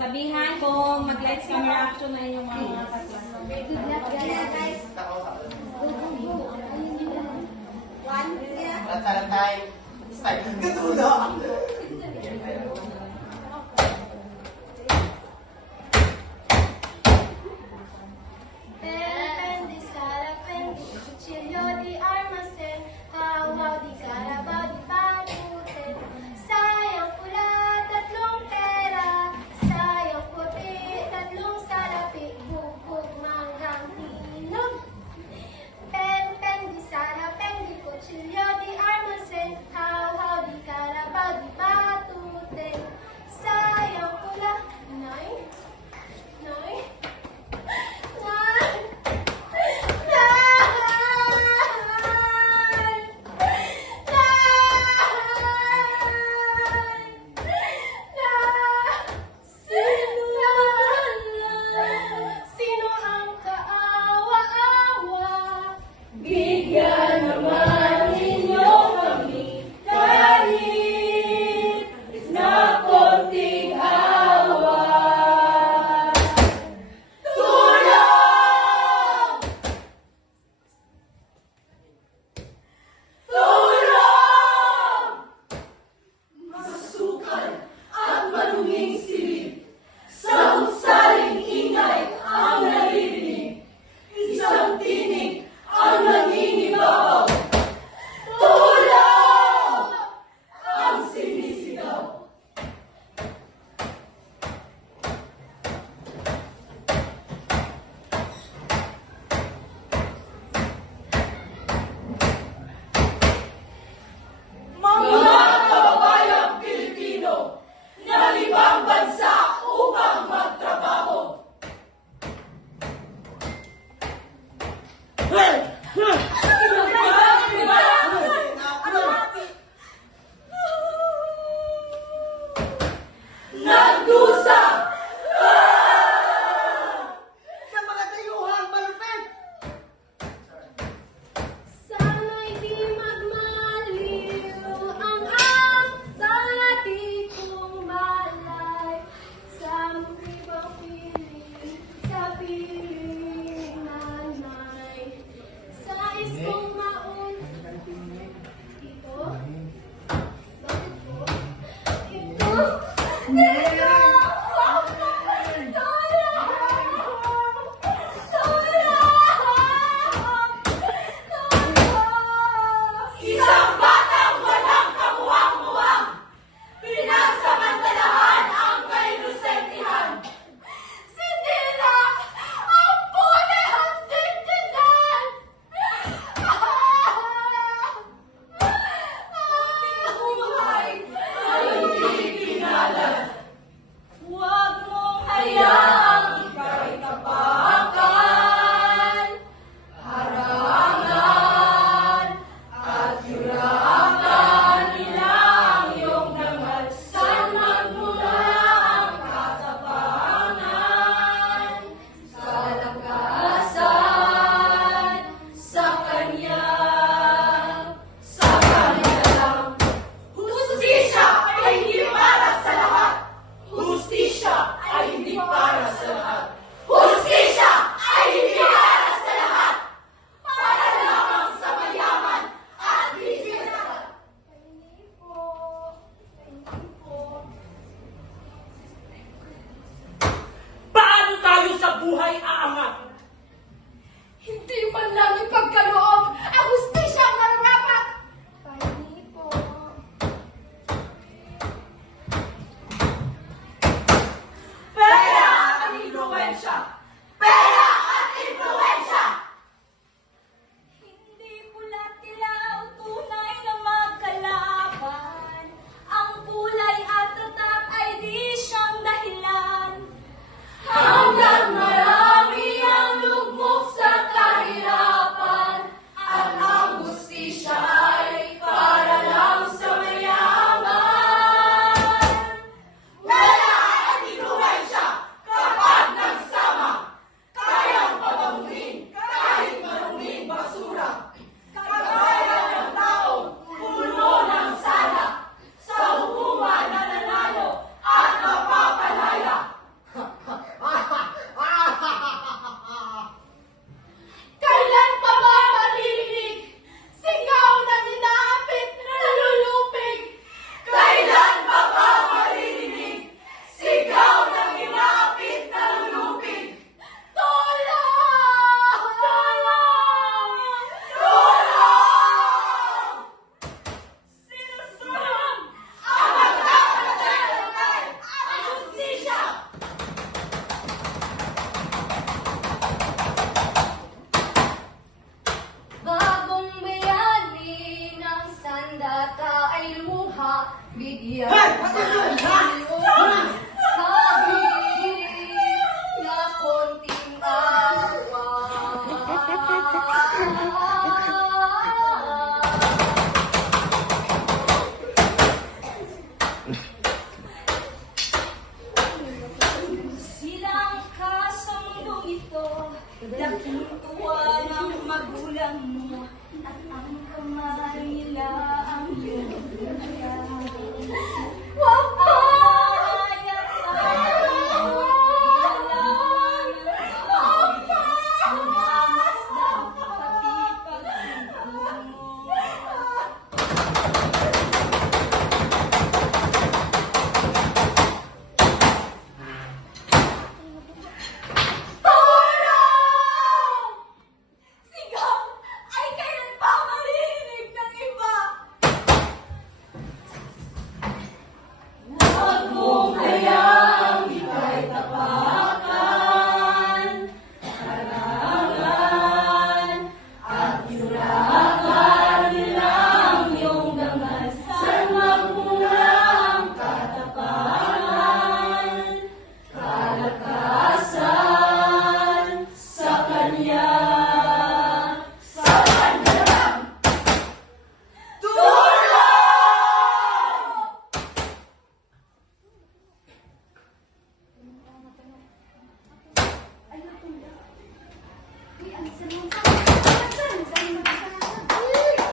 Sabihan kung mag-lights camera action na yung mga kaklase. Good luck, guys. One, yeah. Let's have a time. Start. Gatulo! Pen, di sala, pen, di cuchillo, di armasen, haw-haw, di karabaw, di patuten. Sayang pula, tatlong pera, sayang puti, tatlong salapi, bukog, manggang hinog. Pen, di sala, pen, di cuchillo, di armasen, haw-haw, di karabaw, di patuten. Sayang pula, nay, nay. Sino ang kaawa-awa? Bigyan naman ninyo kami kahit na konting awa. Sana'y di magmaliw ang dati kong malay sa muribang piling, sa piling nanay. Sais kong maun. Ito? Bakit po? Ito? Ito! Isang batang walang kamuwang-muwang, pinasamantalahan ang kainusentihan. Sindira ang puli at tintinan! Buhay ay hindi pinalad. Huwag mong hayaang ika'y tapakan, harangan at yurakan nila ang iyong dangal. Saan magmula ang katapangan? Sa lakasan, sa kanya lang. Hustisya ay hindi para sa lahat. Hustisya ay hindi para sa lahat. Hustisya ay hindi para sa lahat. Para lamang sa mayaman at di sa lahat. Hindi po. Hindi po. Paano tayo sa buhay aangat? Hindi man lang ipagkaloob ang hustisya ang nararapat. Hindi po. Pera at impluwensya! Pera at impluwensya! Hindi pula't dilaw, tunay na magkalaban. Ang kulay at tatak ay di siyang dahilan. Hanggang marami Laking tuwa ng magulang mo at ang kamay nila ang iyong kaya. Wag pa! Sigaw ay kailan pa maririnig ng iba? Huwag mong hayaang ika'y tapakan, harangan, at yurakan nila ang iyong dangal. Saan magmula ang katapangan, kalakasan sa Kanya. Sa Kanya lang! Uy, ang sarap.